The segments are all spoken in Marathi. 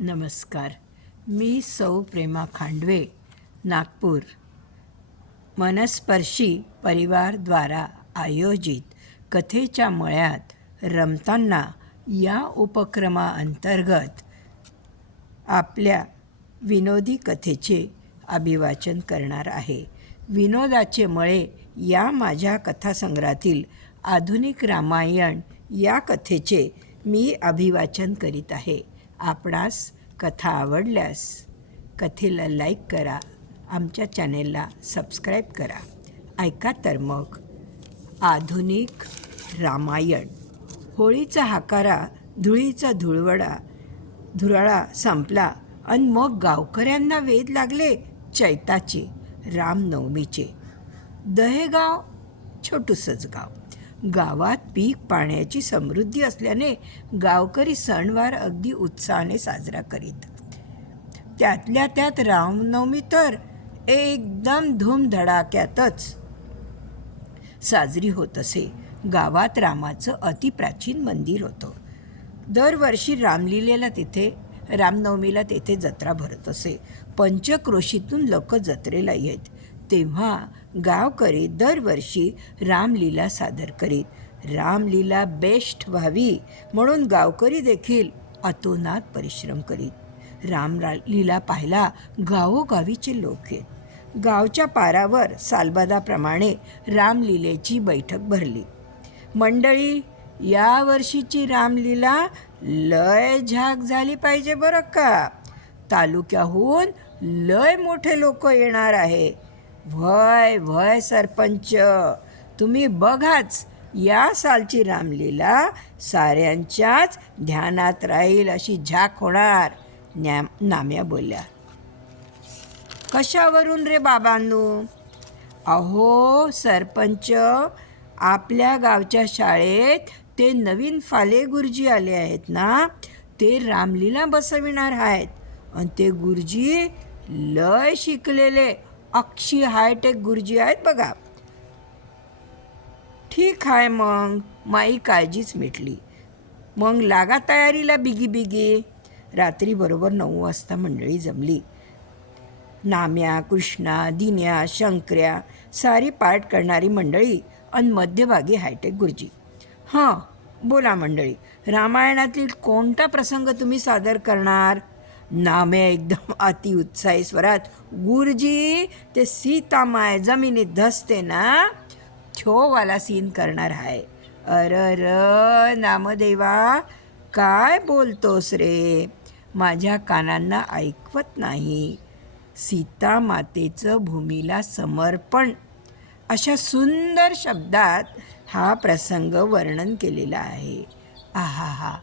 नमस्कार. मी सौ प्रेमा खांडवे नागपूर. मनस्पर्शी परिवारद्वारा आयोजित कथेच्या मळ्यात रमताना या उपक्रमाअंतर्गत आपल्या विनोदी कथेचे अभिवाचन करणार आहे. विनोदाचे मळे या माझ्या कथासंग्रहातील आधुनिक रामायण या कथेचे मी अभिवाचन करीत आहे. आपणास कथा आवडल्यास कथेला लाईक करा. आमच्या चॅनेलला सबस्क्राईब करा. ऐका तर मग. आधुनिक रामायण. होळीचा हाकारा धुळीचा धुळवडा धुराळा संपला आणि मग गावकऱ्यांना वेध लागले चैताचे रामनवमीचे. दहेगाव छोटूसच गाव. गावात पीक पाण्याची समृद्धी असल्याने गावकरी सणवार अगदी उत्साहाने साजरा करीत. त्यातल्या त्यात रामनवमी तर एकदम धूमधडाक्यातच साजरी होत असे. गावात रामाचं अतिप्राचीन मंदिर होतं. दरवर्षी रामलीलेला तिथे रामनवमीला तेथे जत्रा भरत असे. पंचक्रोशीतून लोक जत्रेला येत तेव्हा गावकरी दरवर्षी रामलीला सादर करीत. रामलीला बेस्ट व्हावी म्हणून गावकरी देखील अतोनात परिश्रम करीत. रामलीला पाहायला गावोगावीचे लोक येत. गावच्या पारावर सालबादाप्रमाणे रामलीलेची बैठक भरली. मंडळी या वर्षीची रामलीला लय झाक झाली पाहिजे बरं का? तालुक्याहून लय मोठे लोक येणार आहे. वय वय सरपंच. तुम्ही बघाच या सालची रामलीला साऱ्यांच्याच ध्यानात राहील अशी झाक होणार न्या नाम्या बोलल्या. कशावरून रे बाबांनो? अहो सरपंच आपल्या गावच्या शाळेत ते नवीन फाले गुरुजी आले आहेत ना? ते रामलीला बसविणार आहेत. आणि ते गुरुजी लय शिकलेले. अक्षी हायटेक गुरुजी आहेत बघा. ठीक आहे मग माई काळजीच मिटली. मग लागा तयारीला बिगी बिगी. रात्री बरोबर नऊ वाजता मंडळी जमली. नाम्या कृष्णा दिन्या शंकर्या सारी पाठ करणारी मंडळी आणि मध्यभागी हायटेक गुरुजी. हां बोला मंडळी रामायणातील कोणता प्रसंग तुम्ही सादर करणार? नाम्या एकदम अति उत्साही स्वरात. गुरुजी ते सीता माय जमिनीत धसते ना वाला सीन करणार आहे अर र नामदेवा काय बोलतोस रे? माझ्या कानांना ऐकवत नाही. सीता मातेचं भूमीला समर्पण. अशा सुंदर शब्दात हा प्रसंग वर्णन केलेला आहे. आहा हा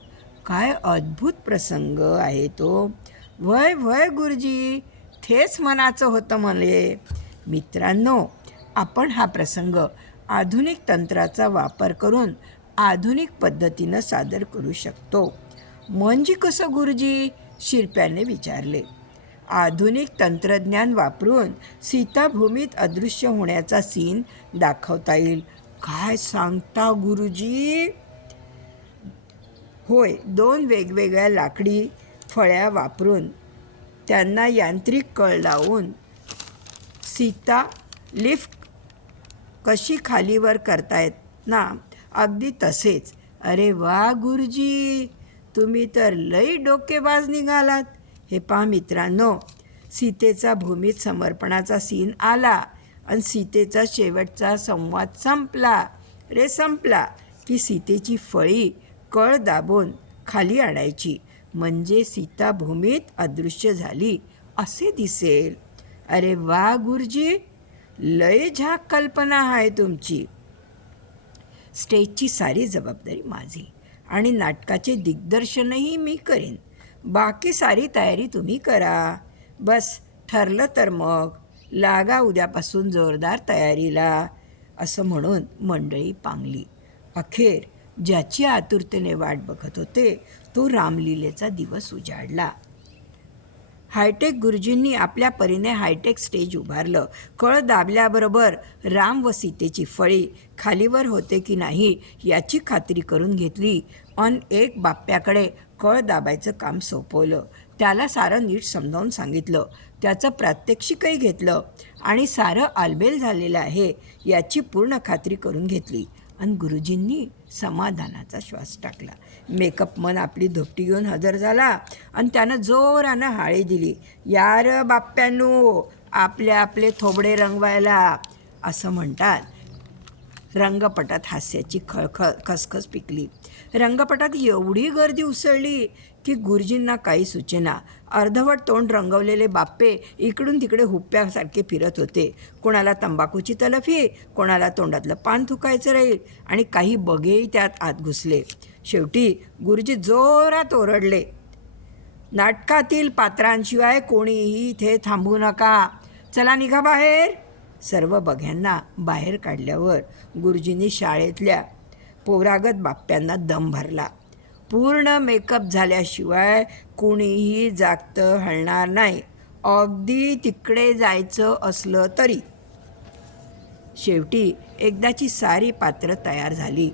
काय अद्भुत प्रसंग आहे तो. वय वय गुरुजी. थेच मनाचं होतं मले. मित्रांनो आपण हा प्रसंग आधुनिक तंत्राचा वापर करून आधुनिक पद्धतीनं सादर करू शकतो. म्हणजे कसं गुरुजी? शिरप्याने विचारले. आधुनिक तंत्रज्ञान वापरून सीताभूमीत अदृश्य होण्याचा सीन दाखवता येईल. काय सांगता गुरुजी? होय दोन वेगवेगळ्या लाकडी फळ्या वापरून त्यांना यांत्रिक कळ लावून सीता लिफ्ट कशी खालीवर करतायत ना अगदी तसेच. अरे वा गुरुजी! तुम्ही तर लई डोकेबाज निघालात. हे पहा मित्रांनो सीतेचा भूमीत समर्पणाचा सीन आला आणि सीतेचा शेवटचा संवाद संपला. रे संपला की सीतेची फळी कळ दाबून खाली आणायची. म्हणजे सीता भूमीत अदृश्य झाली. असे दिसेल. अरे वा गुरुजी. लय झाक कल्पना आहे तुमची. स्टेजची सारी जबाबदारी माझी आणि नाटकाचे दिग्दर्शनही मी करेन. बाकी सारी तयारी तुम्ही करा. बस ठरलं तर मग. लागा उद्यापासून जोरदार तयारीला असं म्हणून मंडळी पांगली. अखेर ज्याची आतुरतेने वाट बघत होते तो रामलीलेचा दिवस उजाडला. हायटेक गुरुजींनी आपल्या परीने हायटेक स्टेज उभारलं. कळ दाबल्याबरोबर राम व सीतेची फळी खालीवर होते की नाही याची खात्री करून घेतली. अन एक बाप्प्याकडे कळ दाबायचं काम सोपवलं. त्याला सारं नीट समजावून सांगितलं. त्याचं प्रात्यक्षिकही घेतलं. आणि सारं आलबेल झालेलं आहे याची पूर्ण खात्री करून घेतली. आणि गुरुजींनी समाधानाचा श्वास टाकला. मेकअप मन आपली धोपटी घेऊन हजर झाला आणि त्यानं जोरानं हाळी दिली. यार बाप्प्यानो आपले आपले थोबडे रंगवायला. असं म्हणतात. रंगपटात हास्याची खळखळ खसखस पिकली. रंगपटात एवढी गर्दी उसळली की गुरुजींना काही सूचना. अर्धवट तोंड रंगवलेले बाप्पे इकडून तिकडे हुप्प्यासारखे फिरत होते. कोणाला तंबाखूची तलफी कोणाला तोंडातलं पान थुकायचं राहील आणि काही बघेही त्यात आत घुसले. शेवटी गुरुजी जोरात ओरडले नाटकातील पात्रांशिवाय कोणीही इथे थांबू नका. चला निघा बाहेर. सर्व बघ्यांना बाहेर काढल्यावर गुरुजींनी शाळेतल्या पोरागत बाप्प्यांना दम भरला. पूर्ण मेकअप झाल्याशिवाय कुणीही जागतं हलणार नाही. अगदी तिकडे जायचं असलं तरी. शेवटी एकदाची सारी पात्र तयार झाली.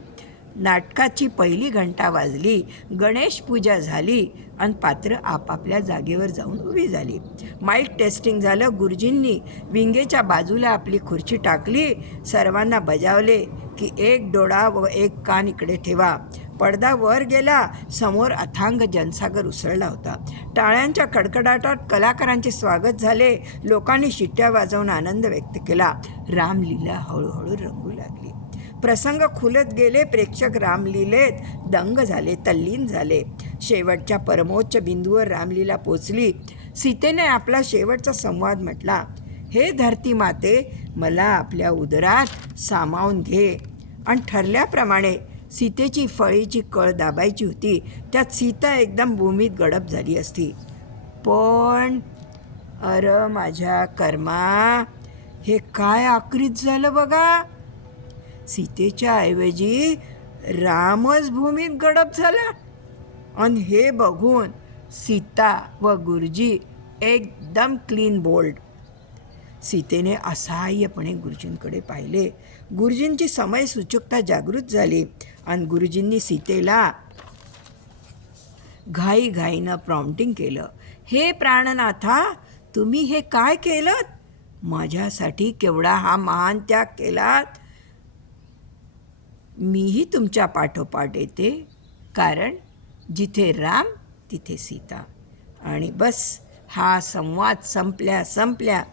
नाटकाची पहिली घंटा वाजली गणेश पूजा झाली आणि पात्र आपापल्या जागेवर जाऊन उभी झाली. माईक टेस्टिंग झालं गुरुजींनी विंगेच्या बाजूला आपली खुर्ची टाकली. सर्वांना बजावले की एक डोळा व एक कान इकडे ठेवा. पडदा वर गेला समोर अथांग जनसागर उसळला होता. टाळ्यांच्या कडकडाटात कलाकारांचे स्वागत झाले. लोकांनी शिट्ट्या वाजवून आनंद व्यक्त केला. रामलीला हळूहळू रंगू लागली. प्रसंग खुलत गेले प्रेक्षक रामलीलेत दंग झाले तल्लीन झाले. शेवटच्या परमोच्च बिंदूवर रामलीला पोचली. सीतेने आपला शेवटचा संवाद म्हटला हे धरती माते मला आपल्या उदरात सामावून घे. आणि ठरल्याप्रमाणे सीतेची फळीची कळ दाबायची होती. त्यात सीता एकदम भूमीत गडप झाली असती. पण अरं माझ्या कर्मा हे काय आकृत झालं बघा? सीतेच्या ऐवजी रामच भूमीत गडप झाला. आणि हे बघून सीता व गुरुजी एकदम क्लीन बोल्ड सीतेने असहाय्यपणे गुरुजींकडे पाहिले. गुरुजींची समय सूचकता जागृत झाली. आणि गुरुजींनी सीतेला घाईघाईनं प्रॉम्प्टिंग केलं. हे प्राणनाथा तुम्ही हे काय केलं माझ्यासाठी केवढा हा महान त्याग केलात. मीही तुमच्या पाठोपाठ येते कारण जिथे राम तिथे सीता. आणि बस हा संवाद संपल्या संपल्या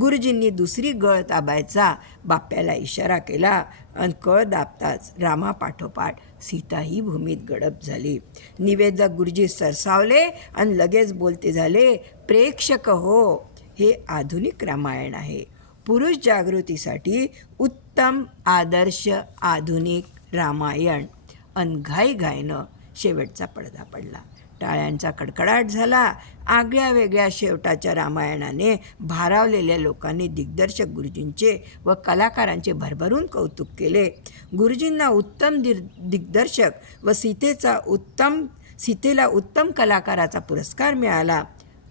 गुरुजींनी दुसरी गळ दाबायचा बाप्याला इशारा केला आणि कळ दाबताच रामापाठोपाठ सीता ही भूमीत गडप झाली. निवेदक गुरुजी सरसावले आणि लगेच बोलते झाले प्रेक्षक हो हे आधुनिक रामायण आहे. पुरुष जागृतीसाठी उत्तम आदर्श आधुनिक रामायण. अनघाई गायनं शेवटचा पडदा पडला. टाळ्यांचा कडकडाट झाला. आगळ्या वेगळ्या शेवटाच्या रामायणाने भारावलेल्या लोकांनी दिग्दर्शक गुरुजींचे व कलाकारांचे भरभरून कौतुक केले. गुरुजींना उत्तम दिर दिग्दर्शक व सीतेचा उत्तम सीतेला उत्तम कलाकाराचा पुरस्कार मिळाला.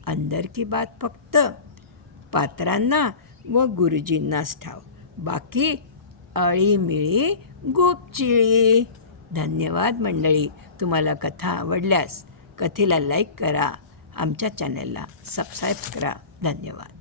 अंदर की बात फक्त पात्रांना व गुरुजींनाच ठाव. बाकी अळीमिळी गोपचिळी धन्यवाद मंडळी तुम्हाला कथा आवडल्यास कथेला लाईक करा आमच्या चॅनलला सबस्क्राईब करा. धन्यवाद.